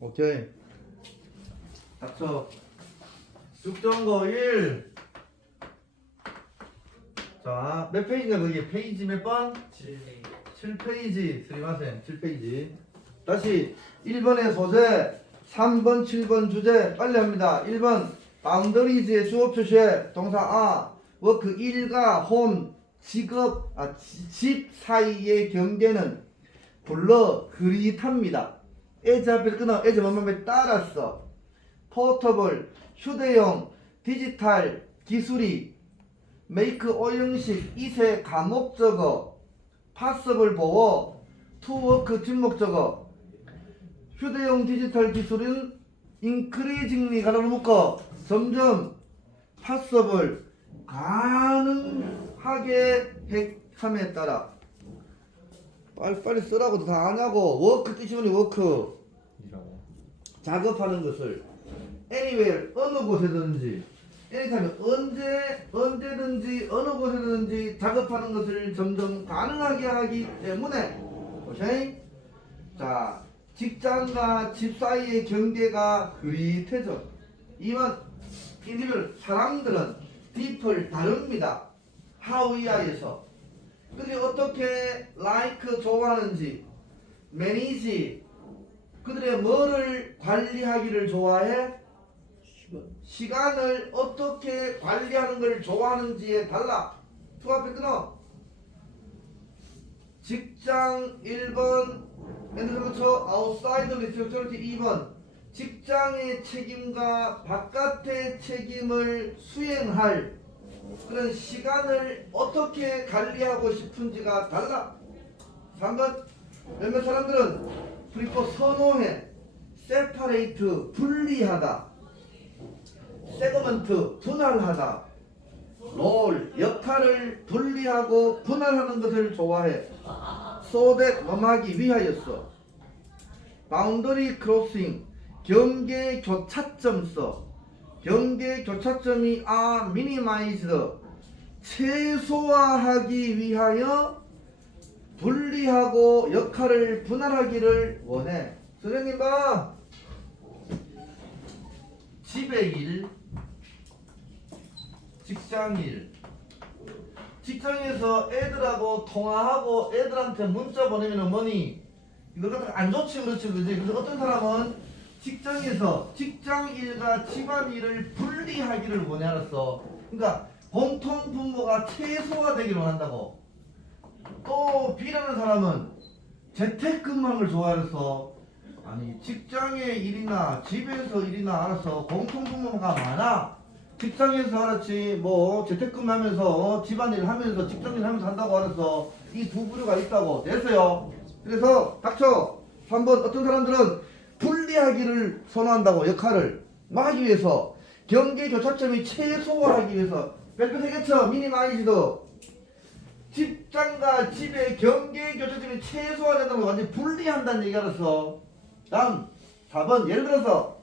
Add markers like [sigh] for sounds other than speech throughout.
오케이. 닥쳐. 숙정거 1. 자, 몇 페이지냐, 그게? 페이지 몇 번? 7페이지. 스리마센, 7페이지. 다시 1번의 소재, 3번, 7번 주제 빨리 합니다. 1번 바운더리즈의 주어 표시에 동사 아, 워크 1과 홈, 직업, 아, 지- 집 사이의 경계는 불러 흐릿합니다. 에즈 앞에 끊어. 에즈 뭐뭐에 따랐어. 포터블, 휴대용, 디지털, 기술이, 메이크 오형식, 이세 가목적어, 파서블 보어, 투워크 뒷목적어, 휴대용 디지털 기술은 인크리징리 가로로 묶어. 점점 파서블 가능하게 핵함에 따라 빨리 빨리 쓰라고. 다 아냐고. 워크 뜻이 뭐니 워크. 이라고. 작업하는 것을 anywhere 어느 곳에든지 anytime 언제 언제든지 어느 곳에든지 작업하는 것을 점점 가능하게 하기 때문에 오케이 자 직장과 집 사이의 경계가 흐릿해져. 이만 인디별 사람들은 people 다릅니다. 하위하에서 그들이 어떻게 like 좋아하는지 manage 그들의 뭐를 관리하기를 좋아해? 시간을 어떻게 관리하는 걸 좋아하는지에 달라. 투 앞에 끊어. 직장 1번, 엔드서부터 아웃사이드 리스토리티 2번. 직장의 책임과 바깥의 책임을 수행할 그런 시간을 어떻게 관리하고 싶은지가 달라. 3번. 몇몇 사람들은 프리퍼 선호해 세파레이트 분리하다 세그먼트 분할하다 롤 역할을 분리하고 분할하는 것을 좋아해 소댓 넘하기 위하였어 바운더리 크로싱 경계 교차점 써 경계 교차점이 아 미니마이즈드 최소화하기 위하여 분리하고 역할을 분할하기를 원해. 선생님 봐. 집의 일, 직장 일. 직장에서 애들하고 통화하고 애들한테 문자 보내면 뭐니? 이거 갖다가 안 좋지 그렇지 그지? 그래서 어떤 사람은 직장에서 직장 일과 집안 일을 분리하기를 원해 알았어. 그러니까 공통 분모가 최소화되기를 원한다고. 또 B라는 사람은 재택근무하는 걸 좋아해서 아니 직장의 일이나 집에서 일이나 알아서 공통 분모가 많아 직장에서 알았지 뭐 재택근무하면서 집안일 하면서 직장일 하면서 한다고 알아서 이 두 부류가 있다고 됐어요 그래서 닥쳐 3번 어떤 사람들은 분리하기를 선호한다고 역할을 뭐 하기 위해서 경계 교차점이 최소화하기 위해서 별표 세개쳐 미니마이즈도 직장과 집의 경계 교차점이 최소화된다고 완전히 분리한다는 얘기 알았어. 다음 4번 예를 들어서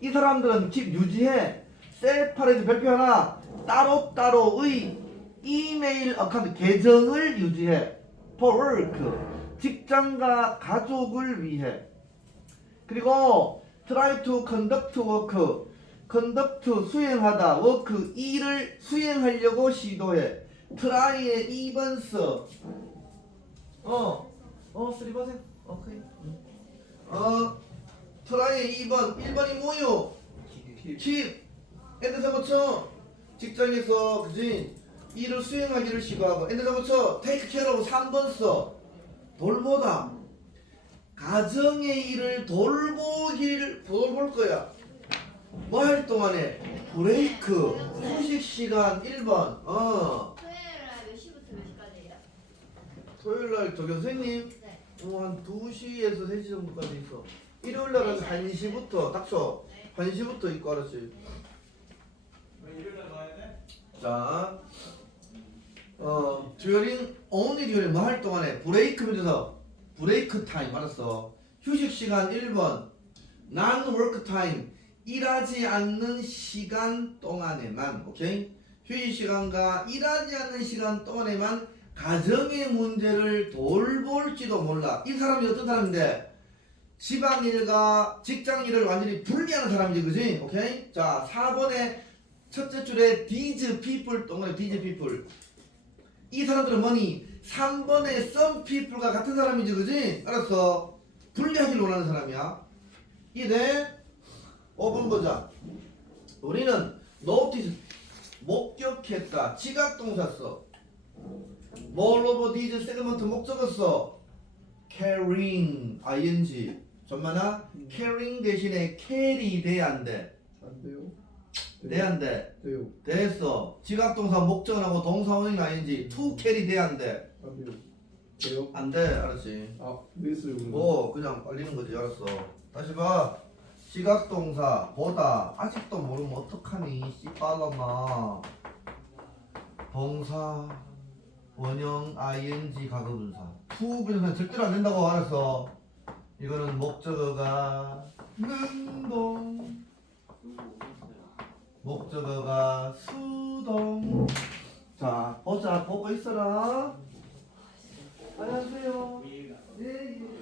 이 사람들은 집 유지해 셀파레드 별표 하나 따로따로의 이메일 어카운트 계정을 유지해 for work 직장과 가족을 위해 그리고 try to conduct work conduct 수행하다 work 일을 수행하려고 시도해 try의 2번 써. 어, 어, 3%? 오케이. 어, try의 2번, 1번이 뭐요? 킵. 엔드사 붙여. 직장에서, 그지? 일을 수행하기를 시도하고. 엔드사 붙여. take care of 3번 써. 돌보다. 가정의 일을 돌보기를 돌볼 거야. 뭐 할 동안에? 브레이크. 휴식 시간 1번. 어. 토요일 날 몇 시부터 몇 시까지예요? 토요일 날 저기 선생님 네. 어, 한 2시에서 3시 정도까지 있어. 일요일 날은 1시부터 닥쳐. 1시부터 있고 알았지. 자. 어, 듀어링 only 듀어링 뭐할 동안에 브레이크 밑에서 브레이크 타임 알았어. 휴식 시간 1번. non work time 일하지 않는 시간 동안에만 오케이? 휴식 시간과 일하지 않는 시간 동안에만 가정의 문제를 돌볼지도 몰라. 이 사람이 어떤 사람인데 집안일과 직장일을 완전히 분리하는 사람이지 그지? 오케이? 자 4번에 첫째 줄에 these people 동그래 these people 이 사람들은 뭐니? 3번에 some people과 같은 사람이지 그지? 알았어. 분리하기를 원하는 사람이야. 이래 5번 보자. 우리는 notice 목격했다. 지각동사 써 뭘로 보 these 세그먼트 목적어. 써 carrying ing. 전만아? carrying 대신에 carry 돼야 안돼 안 돼 안돼 돼요. 됐어. 지각동사 목적어하고 to carry 돼야 안돼? 안 돼요. 돼요? 안 돼 알았지? 아, 왜 했어요, 그러면? 뭐 그냥 빨리는 거지 알았어. 다시 봐. 지각동사 보다? 아직도 모르면 어떡하니 씨발라마 동사 원형 ing 가급분사. 푸 비동사 절대로 안 된다고 알았어. 이거는 목적어가 능동 목적어가 수동. 자 보자 보고? 있어라? 안녕하세요. 예, 예.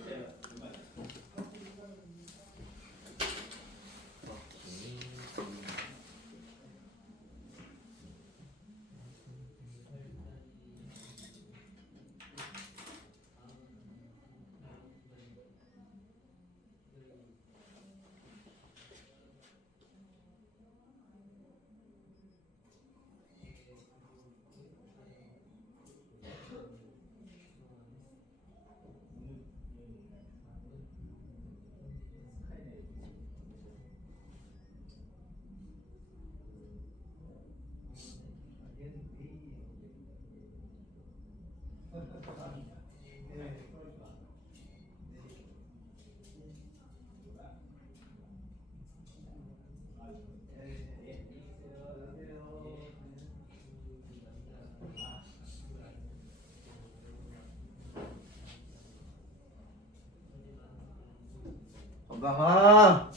건강아.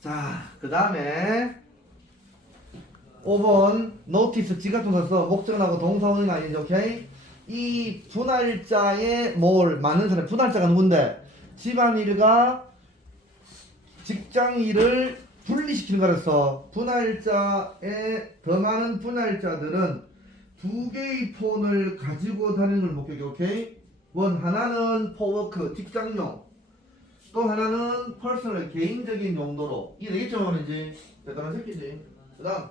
자, 그 다음에 5번 노티스 지각동사 써 목적어하고 동사원이 아니지 오케이? 이 분할자의 뭘 많은 사람 분할자가 누군데 집안일과 직장일을 분리시키는 거랬어 분할자의 더 많은 분할자들은 두 개의 폰을 가지고 다니는 걸 목격해 오케이? 원 하나는 포워크 직장용 또 하나는 퍼스널 개인적인 용도로 이게 되겠죠 말이지 대단한 새끼지 그 다음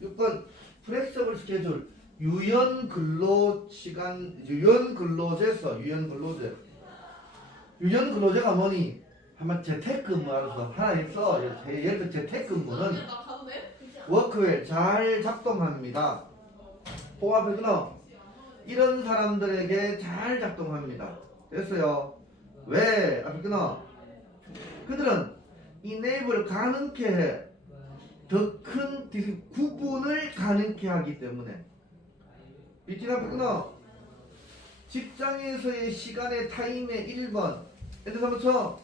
6번 플렉서블 스케줄 유연 근로 시간 유연 근로제 써 유연 근로제 유연 근로제가 뭐니 한번 재택근무 알아서 하나 있어 예를 들어 재택근무는? 워크웰 잘 작동합니다. 포함해 끊어. 이런 사람들에게 잘 작동합니다. 됐어요. 왜? 앞에 끊어. 그들은 이네이블 가능케 해. 더 큰 구분을 가능케 하기 때문에. 앞에 끊어. 직장에서의 시간의 타임의 1번. 엔드 한번 쳐.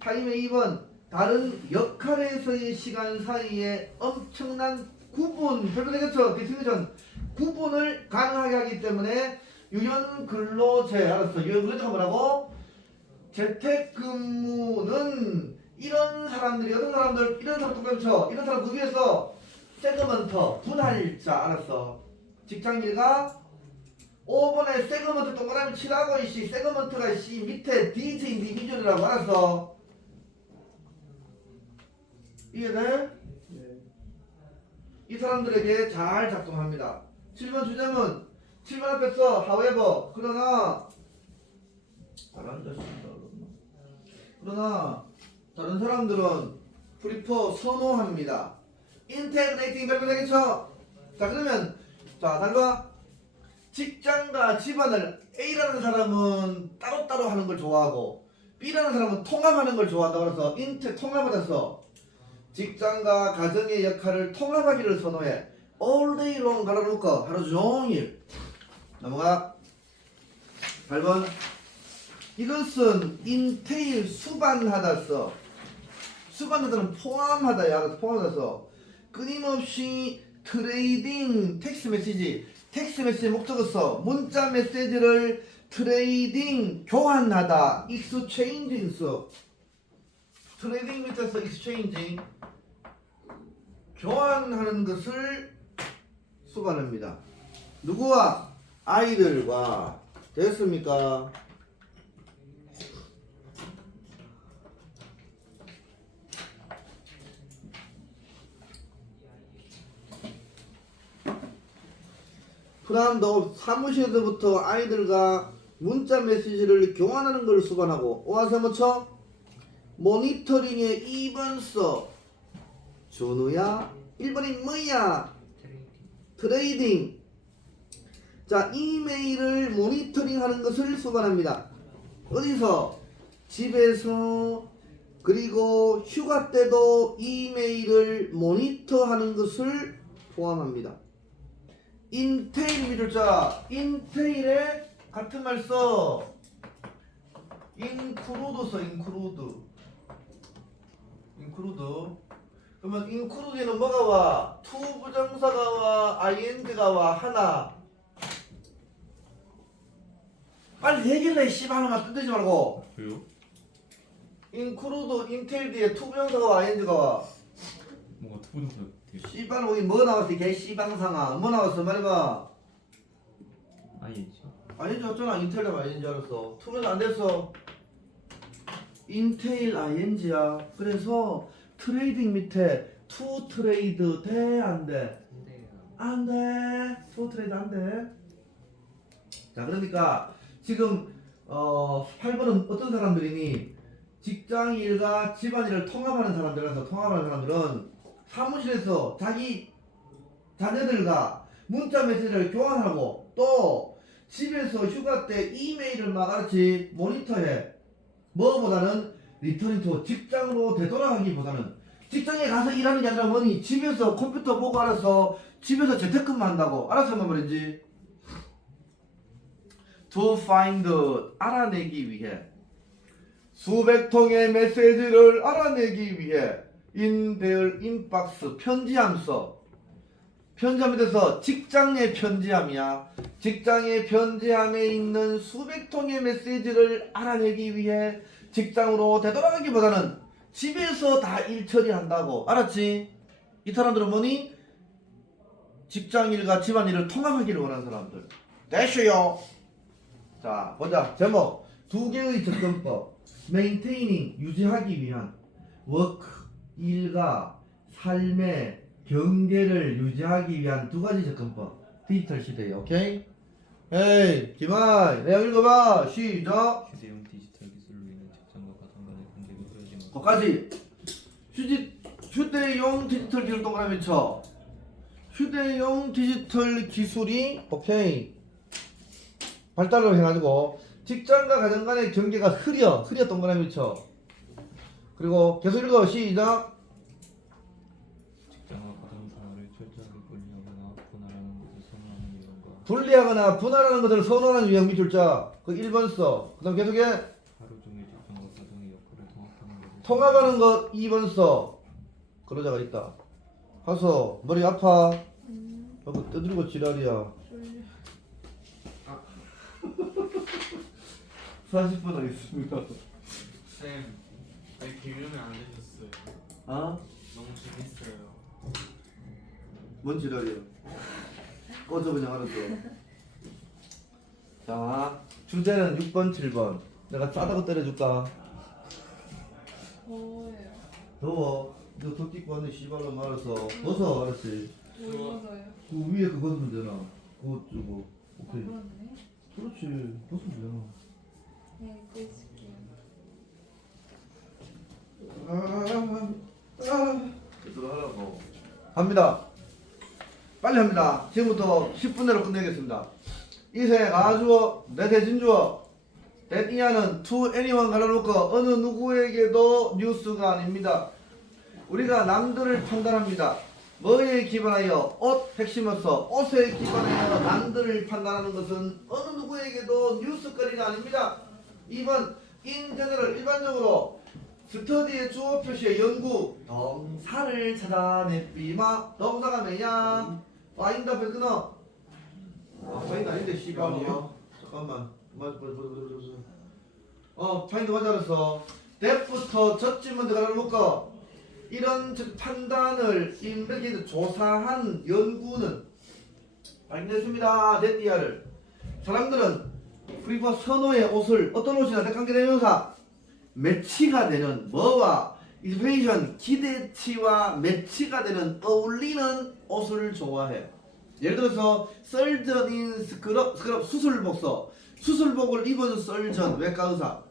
타임의 2번. 다른 역할에서의 시간 사이에 엄청난 구분, 별표되겠죠? 디스미션 구분을 가능하게 하기 때문에 유연 근로제 알았어? 유연 근로제가 뭐라고? 재택근무는 이런 사람들이 어떤 사람들 이런 사람 똑같이 쳐 이런 사람 그 위에서 세그먼터 분할자 알았어? 직장일과 5번에 세그먼트 동그라미 치라고 이씨 세그먼트가 씨 밑에 디지 인디비주얼이라고 알았어? 이해돼? 네. 이 사람들에게 잘 작동합니다. 7번 주제문 7번 앞에 써 however 그러나 잘한다 진짜 그러나 다른 사람들은 prefer 선호합니다. integrating 별표 되겠죠? 자 그러면 자 달봐 직장과 집안을 A라는 사람은 따로따로 하는 걸 좋아하고 B라는 사람은 통합하는 걸 좋아한다고 그래서 인테 통합하다 직장과 가정의 역할을 통합하기를 선호해. all day long 갈아놓고 하루 종일. 넘어가. 8번. 이것은 entail 수반하다 써. 수반하다는 포함하다야. 알아서 포함하다 써. 끊임없이 트레이딩 텍스트 메시지. 텍스트 메시지 목적어 써. 문자 메시지를 트레이딩 교환하다 익스체인징스 트레이딩 밑에서 익스체인징 교환하는 것을 수반합니다. 누구와 아이들과 됐습니까? 그 다음 너 사무실에서부터 아이들과 문자 메시지를 교환하는 걸 수반하고 오아세 뭐쳐? 모니터링의 2번 써 준우야 1번이 뭐야? 트레이딩 자 이메일을 모니터링 하는 것을 수반합니다 어디서? 집에서 그리고 휴가 때도 이메일을 모니터하는 것을 포함합니다 인테일 미줄자 인테일에 같은 말 써. 인크루드 써 인크루드. 인크루드. 그러면 인크루드에는 뭐가 와? 투 부정사가 와, ing가 와, 하나. 빨리 얘기를 해, 씨발놈아 뜯지 말고. 왜요? 인크루드 인테일 뒤에 투 부정사가 와, ing가 와. 뭔가 투분사 돼요. 씨발 여기 뭐 나왔어? 개 씨방상아. 뭐 나왔어? 말해봐. 아니죠. 아니지 어쩌나 인텔 아닌 줄 알았어 투면 안 됐어 인테일 ING야 그래서 트레이딩 밑에 투 트레이드 돼안 돼? 안돼 투 트레이드 안돼 자 그러니까 지금 어 8번은 어떤 사람들이니 직장 일과 집안 일을 통합하는 사람들이라서 통합하는 사람들은 사무실에서 자기 자녀들과 문자 메시지를 교환하고 또 집에서 휴가 때 이메일을 막 알았지 모니터해 뭐보다는 리터닝 투 직장으로 되돌아가기보다는 직장에 가서 일하는 게 아니라 뭐니 집에서 컴퓨터 보고 알아서 집에서 재택근무 한다고 알았어 뭐 말인지. To find 알아내기 위해 수백 통의 메시지를 알아내기 위해 in their inbox 편지함 써 편지함에 대해서 직장의 편지함이야. 직장의 편지함에 있는 수백 통의 메시지를 알아내기 위해 직장으로 되돌아가기보다는 집에서 다 일 처리한다고. 알았지? 이 사람들은 뭐니? 직장일과 집안일을 통합하기를 원하는 사람들. 됐어요. 자 보자. 제목. 두 개의 접근법. 메인테이닝 유지하기 위한. 워크 일과 삶의 경계를 유지하기 위한 두 가지 접근법. 디지털 시대에 오케이? 에이 김아이 내가 읽어봐! 시작! 휴대용 디지털 기술로 인해 직장과 가정 간의 관계가 흐려지는 거기까지! 휴지, 휴대용 디지털 기술 동그라미 쳐. 휴대용 디지털 기술이 오케이. 발달을 해가지고 직장과 가정 간의 경계가 흐려 흐려 동그라미 쳐 그리고 계속 읽어. 시작. 철저하게 분리하거나 분할하는 것을 선호하는 이유가 분리하거나 분할하는 것을 선호하는 유형 밑줄자. 그 1번 써 그 다음 계속해. 하루 종일 직장과 가정의 역할을 통합하는 것을 통합하는 것 2번 써. 그러자가 있다. 가서 머리 아파. 하고 떠들고 지랄이야. [laughs] 40분 하겠습니다. 쌤, 왜 개그맨 안 되셨어요? 아? 너무 재밌어요. 뭔 지랄이야? 꺼져 그냥 알았어 자 주제는 6번 7번. 내가 싸다고 때려줄까? 뭐예요? 더워? 너 덕띠고 왔네 씨발로 말았어 벗어 알았지? 뭐 입어서요? 그 위에 그거 벗으면 되나? 그거 주고. 아 오케이. 그렇네. 그렇지. 벗으면 되나? 네, 입고 있을게요. 하라고 합니다. 빨리 합니다. 지금부터 10분 내로 끝내겠습니다. 이세 아주어 내대 진주어 대이하는 to anyone 갈라놓고 어느 누구에게도 뉴스가 아닙니다. 우리가 남들을 판단합니다. 뭐에 기반하여 옷 핵심어서 옷에 기반하여 남들을 판단하는 것은 어느 누구에게도 뉴스거리가 아닙니다. 2번 in general 일반적으로 스터디의 주어 표시의 연구 동사를 찾아내비마 뭐냐 파인드 앞에 끊어 아 파인드 아닌데 아니요. 잠깐만 맞, 맞, 맞, 맞, 맞. 어, 파인드 맞아 알았어. that부터 젖지문 들어가는 묶어. 이런 즉 판단을 이렇게 조사한 연구는 발견됐습니다. 데디아를 사람들은 프리퍼 선호의 옷을 어떤 옷이나 관계대명사 매치가 되는 뭐와 인스피레이션 기대치와 매치가 되는 어울리는 옷을 좋아해요. 예를 들어서 썰전인 스크럽 스크럽 수술 복서. 수술복을 입은 썰전 외과 의사.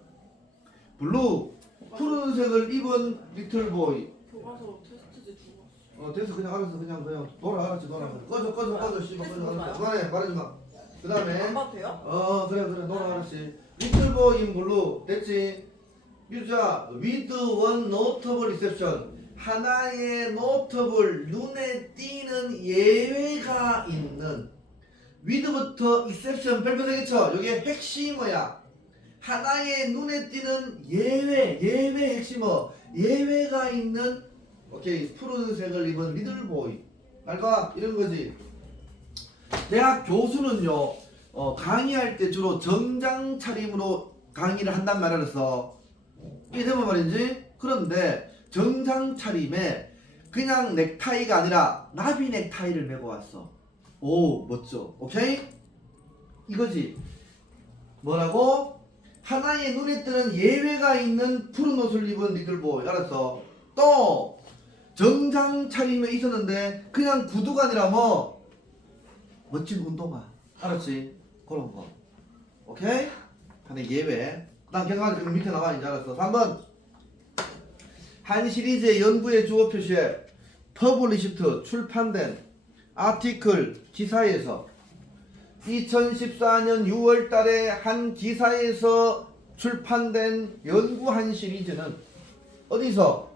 블루 푸른색을 입은 리틀보이. 교과서 테스트지 죽었어. 어 됐어. 그냥 알았어. 그냥 그냥 돌아. 알았지. 돌아. 꺼져 꺼져 꺼져. 씨발 꺼져. 알았어. 그만해 말하지 마그 다음에 안 봐도 돼요? 어 그래 그래. 놀아 알았지. 리틀보이 인 블루 됐지 유자 with one notable exception. 하나의 notable 눈에 띄는 예외가 있는. with부터 exception 별표 되겠죠 이게 핵심어야? 하나의 눈에 띄는 예외 예외 핵심어. 예외가 있는 오케이 푸른색을 입은 리들보이 알까 이런 거지. 대학 교수는요 어, 강의할 때 주로 정장 차림으로 강의를 한단 말이라서 이게 되면 말인지? 그런데 정장 차림에 그냥 넥타이가 아니라 나비 넥타이를 메고 왔어. 오 멋져. 오케이? 이거지. 뭐라고? 하나의 눈에 띄는 예외가 있는 푸른 옷을 입은 리들보이. 알았어. 또 정장 차림에 있었는데 그냥 구두가 아니라 뭐 멋진 운동화. 알았지? 그런 거. 오케이? 하나 예외 난 경과지 그 밑에 나와 있는 줄 알았어. 3번. 한 시리즈의 연구의 주어 표시에 퍼블리시트 출판된 아티클 기사에서 2014년 6월 달에 한 기사에서 출판된 연구 한 시리즈는 어디서?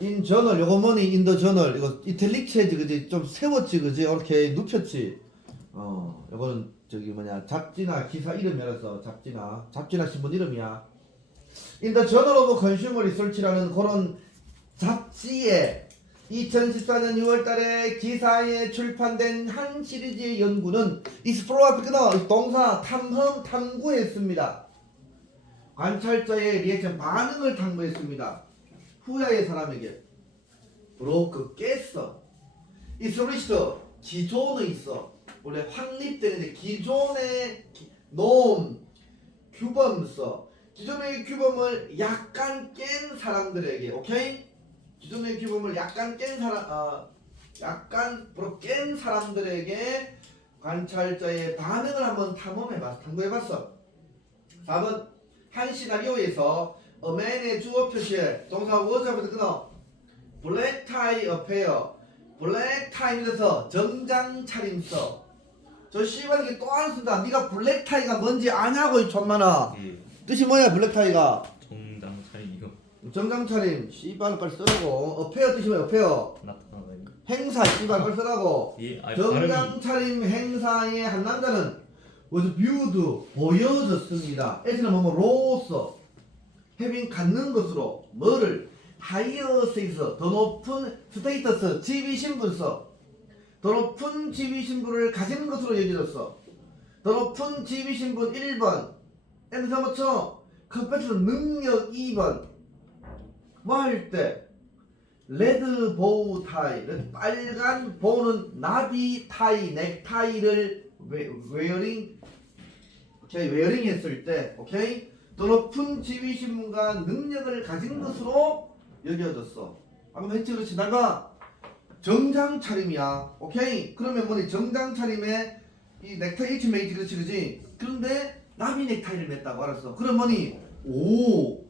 인 저널 요거 뭐니? 인더 저널 이거 이탈릭 체지 그지? 좀 세웠지 그지? 이렇게 눕혔지. 어 요거는 저기 뭐냐 잡지나 기사 이름이라서 잡지나 잡지나 신문 이름이야 인더 저널 오브 컨슈머 리서치라는 그런 잡지에 2014년 6월 달에 기사에 출판된 한 시리즈의 연구는 익스플로어 끊어 동사 탐험 탐구했습니다. 관찰자의 리액션 반응을 탐구했습니다. 후야의 사람에게 브로크 깼어. 이스리스트 기존에 있어. 원래 확립되는데 기존의 기- 논 규범서 기존의 규범을 약간 깬 사람들에게 오케이? 기존의 규범을 약간 깬 사람 어, 약간 깬 사람들에게 관찰자의 반응을 한번 탐험해봤어 탐구해봤어. 4번 한 시나리오에서 어맨의 주어 표시에 동사 워저부터 끊어. 블랙 타이 어페어 블랙 타임에서 정장 차림서 저 씨발 이게 또 안 쓴다. 네가 블랙 타이가 뭔지 아냐고 이 천만아. 예. 뜻이 뭐야 블랙 타이가? 정당 차이요. 정장 차림. 씨발 빨리 쓰라고. 어페어 뜻이 뭐야 어페어 나타나다니. 행사 씨발 빨리 쓰라고. 예, 아, 정장 발음이 차림 행사의 한 남자는 was viewed 보여졌습니다. 에스는 뭐뭐 로서 having 갖는 것으로 뭐를 higher status 더 높은 스테이터스 지위 신분서 더 높은 지위 신분을 가진 것으로 여겨졌어. 더 높은 지위 신분 1번 엔서 맞춰 컴퓨터 능력 2번. 뭐 할 때? 레드 보우 타이 빨간 보우는 나비 타이 넥타이를 웨, 웨어링 오케이 웨어링 했을 때 오케이? 더 높은 지위 신분과 능력을 가진 것으로 여겨졌어. 방금 했지 그렇지 날봐 정장 차림이야. 오케이? 그러면 뭐니? 정장 차림에 이 넥타이 일치 메이지 그렇지 그지? 그런데 나비 넥타이를 맸다고 알았어. 그럼 뭐니? 오!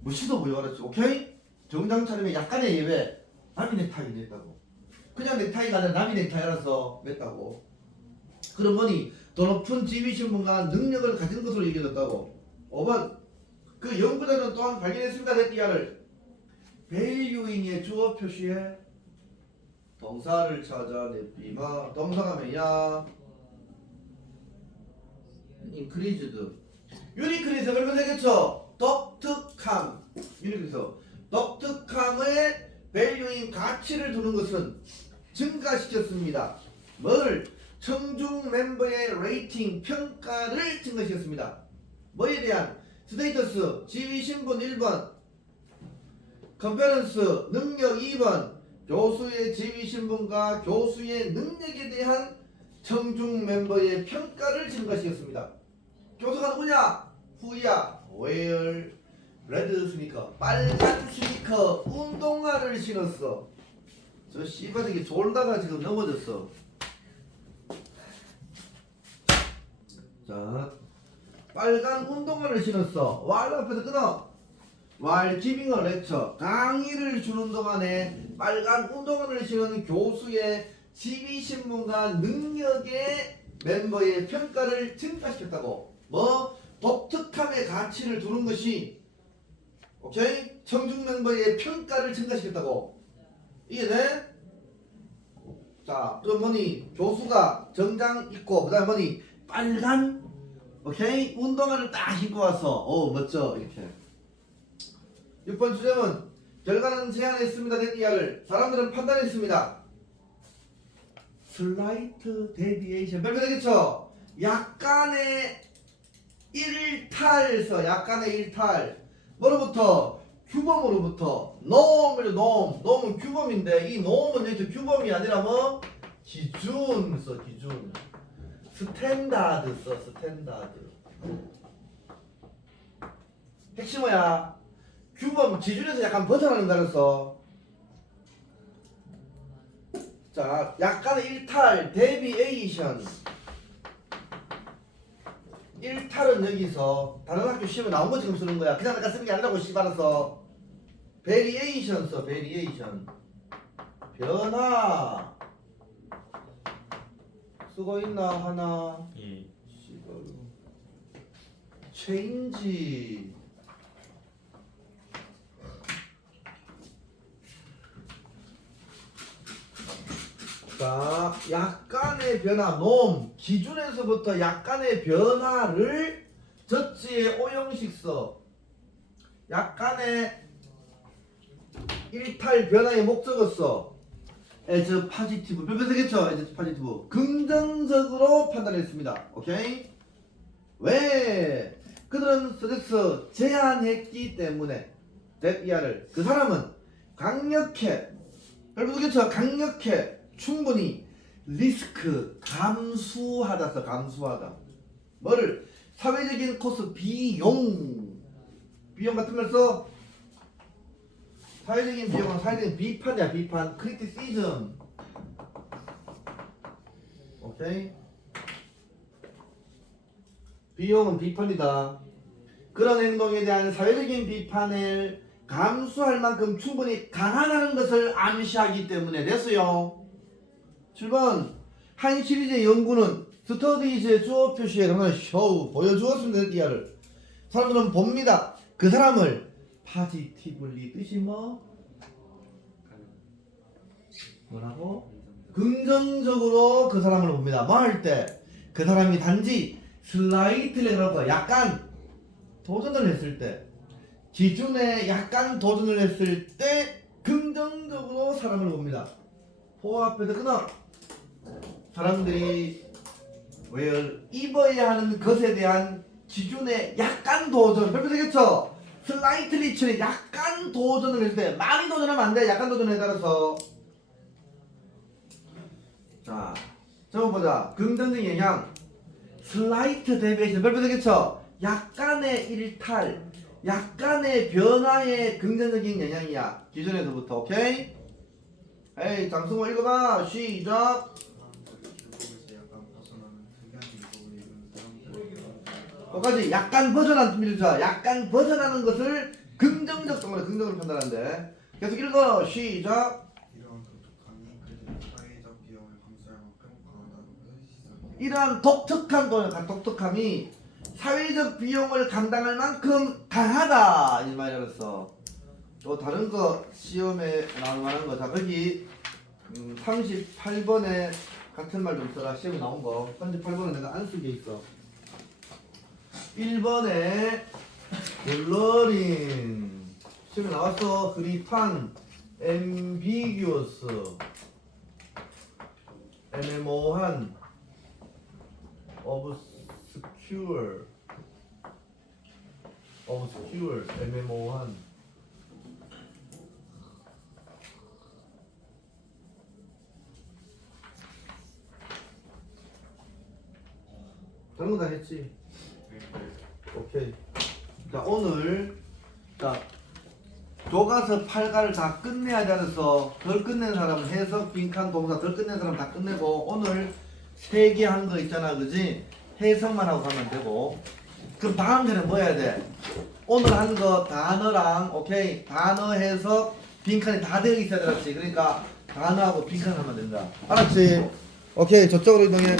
멋있어 보여 알았지 오케이? 정장 차림에 약간의 예외. 나비 넥타이 냈다고. 그냥 넥타이가 아니라 나비 넥타이 알아서 맸다고. 그럼 뭐니? 더 높은 지위 신분과 능력을 가진 것으로 여겨졌다고. 5번. 그 연구자는 또한 발견했습니다 데티아를. 밸류인의 주어 표시에 동사를 찾아내비마 동사가 뭐야 increased 유니크리스 그러면 되겠죠? 독특함. 유니크리스 독특함의 밸류인 가치를 두는 것은 증가시켰습니다. 뭘? 청중 멤버의 레이팅 평가를 증가시켰습니다. 뭐에 대한? 스테이터스 지위 신분 1번. 컨페런스 능력 2번 교수의 지위 신분과 교수의 능력에 대한 청중 멤버의 평가를 증가시켰습니다. 교수가 누구냐? 후야 웨얼 레드 스니커 빨간 스니커 운동화를 신었어. 저 씨발새끼 졸다가 지금 넘어졌어. 자 빨간 운동화를 신었어. 왈 앞에서 끊어. 왈 기빙어 렉처 강의를 주는 동안에 빨간 운동화를 신은 교수의 지휘 신문과 능력의 멤버의 평가를 증가시켰다고. 뭐 독특함의 가치를 두는 것이 오케이 청중 멤버의 평가를 증가시켰다고. 이해돼? 자 그럼 뭐니 교수가 정장 입고 그다음 뭐니 빨간 오케이 운동화를 딱 신고 와서 어 멋져 이렇게 6번 주제문 결과는 제안했습니다. 된 이하를 사람들은 판단했습니다. 슬라이트 데비에이션 별표되겠죠? 약간의 일탈서 약간의 일탈. 뭐로부터? 규범으로부터. 놈을 놈. 놈은 규범인데 이 놈은 여기서 규범이 아니라 뭐? 기준 써 기준. 스탠다드 써 스탠다드. 핵심 뭐야 규범 기준에서 약간 벗어나는 거라서? 자 약간의 일탈 데비에이션. 일탈은 여기서 다른 학교 시험에 나온 거 지금 쓰는 거야. 그냥 내가 쓰는 게 아니라고 씨발아서. 베리에이션 써 베리에이션. 변화. 쓰고 있나 하나? 예. 씨발 체 자 약간의 변화 놈 기준에서부터 약간의 변화를 젖지의 오형식 써 약간의 일탈 변화의 목적을 써 as positive 몇 되겠죠? as positive. 긍정적으로 판단했습니다. 오케이? 왜? 그들은 스트레스 제한했기 때문에 데이아를. 그 사람은 강력해. 여러분 그렇죠? 강력해 충분히 리스크 감수하다 써 감수하다. 뭐를? 사회적인 코스 비용. 비용 같은 걸 써. 사회적인 비용은 사회적인 비판이야 비판. 크리티시즘. 오케이? 비용은 비판이다. 그런 행동에 대한 사회적인 비판을 감수할 만큼 충분히 강하다는 것을 암시하기 때문에 됐어요. 7번 한 시리즈의 연구는 스터디즈의 주어 표시에 관한 쇼 보여주었습니다. 이하를 사람들은 봅니다. 그 사람을 파지티블리 뜻이 뭐? 뭐라고? 긍정적으로 그 사람을 봅니다. 뭐할 때? 그 사람이 단지 슬라이트를 그럴까 약간 도전을 했을 때 기준에 약간 도전을 했을 때 긍정적으로 사람을 봅니다. 포 앞에서 끊어 사람들이 왜 입어야 하는 것에 대한 기준에 약간 도전 별표 되겠죠? 슬라이트리 처럼 약간 도전을 했을 때 많이 도전하면 안 돼. 약간 도전에 따라서 자 적어보자 긍정적인 영향 슬라이트 데비에이션 별표 되겠죠? 약간의 일탈, 약간의 변화의 긍정적인 영향이야. 기존에서부터 오케이? 에이 장승호 읽어봐 시작 규범에서 약간 벗어나는 특이한 기법을 이루는 사람들. 똑같이 약간 벗어난 밀자 약간 벗어나는 것을 긍정적 동물에 긍정으로 판단하는데 계속 읽어 시작 이러한 독특함이 그들의 사회적 독특한 또는 독특함이 사회적 비용을 감당할 만큼 강하다 이 말이었어. 또 다른 거 시험에 나올 만한 거. 자 거기 음, 38번에 같은 말 좀 써라. 시험에 나온 거. 38번은 내가 안 쓴 게 있어. 1번에 블러링 시험에 나왔어. 그립한 ambiguous 애매모호한 obscure obscure 애매모호한 다른 거 다 했지? 오케이. 자 오늘 자 교과서 8가를 다 끝내야 돼서 덜 끝낸 사람은 해석 빈칸 동사 덜 끝낸 사람 다 끝내고 오늘 세 개 한 거 있잖아 그지? 해석만 하고 가면 되고 그럼 다음 전에 뭐 해야 돼? 오늘 한 거 단어랑 오케이 단어 해석 빈칸이 다 되어 있어야 되겠지 그러니까 단어하고 빈칸 하면 된다 알았지? 오케이 저쪽으로 이동해